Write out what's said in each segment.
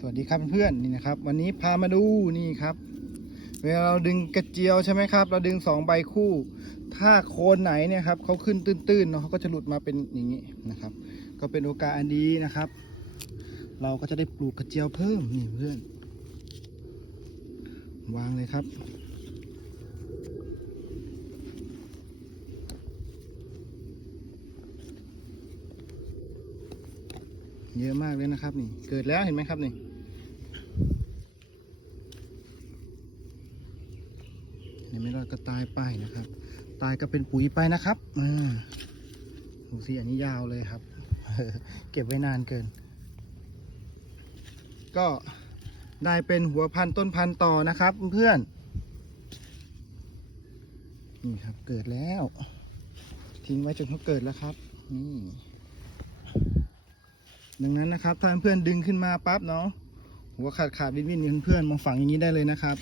สวัสดีครับเพื่อนนี่นะครับ วันนี้พามาดูนี่ครับ เวลาเราดึงกระเจียวใช่ไหมครับ เราดึงสองใบคู่ ถ้าโคนไหนเนี่ยครับเขาขึ้นตื้นๆเนาะเขาก็จะหลุดมาเป็นอย่างนี้นะครับ ก็เป็นโอกาสอันดีนะครับ เราก็จะได้ปลูกกระเจียวเพิ่มนี่เพื่อน วางเลยครับเยอะมากเลยนะครับนี่ เกิดแล้วเห็นไหมครับนี่ เห็นไหมรอดก็ตายไปนะครับ ตายก็เป็นปุ๋ยไปนะครับอ่าดูสิอันนี้ยาวเลยครับ เก็บไว้นานเกิน ก็ได้เป็นหัวพันต้นพันต่อนะครับ เพื่อนนี่ครับเกิดแล้ว ทิ้งไว้จนเขาเกิดแล้วครับนี่ดังนั้นนะครับถ้าเพื่อนดึงขึ้นมาปั๊บเนาะหัวขาดขาดวินวินๆเพื่อนๆมาฝังอย่างนี้ได้เลยนะครับ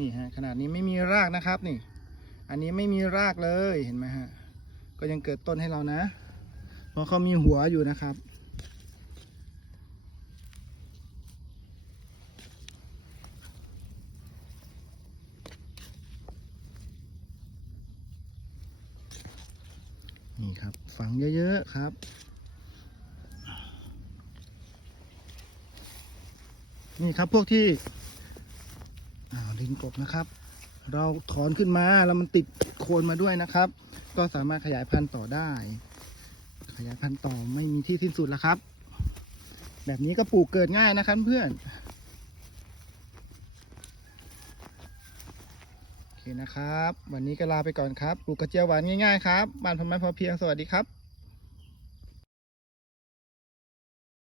นี่ฮะขนาดนี้ไม่มีรากนะครับนี่ อันนี้ไม่มีรากเลยเห็นไหมฮะก็ยังเกิดต้นให้เรานะ เพราะเขามีหัวอยู่นะครับ นี่ครับ ฝังเยอะ ๆ ครับ นี่ครับพวกที่ หินกบนะครับ เราถอนขึ้นมาแล้วมันติดโคนมาด้วยนะครับ ก็สามารถขยายพันธุ์ต่อได้ ขยายพันธุ์ต่อไม่มีที่สิ้นสุดแล้วครับ แบบนี้ก็ปลูกเกิดง่ายนะครับเพื่อนโอเคนะครับ วันนี้ก็ลาไปก่อนครับปลูกกระเจียวหวานง่ายๆครับบ้านพอไม้พอเพียงสวัสดีครับ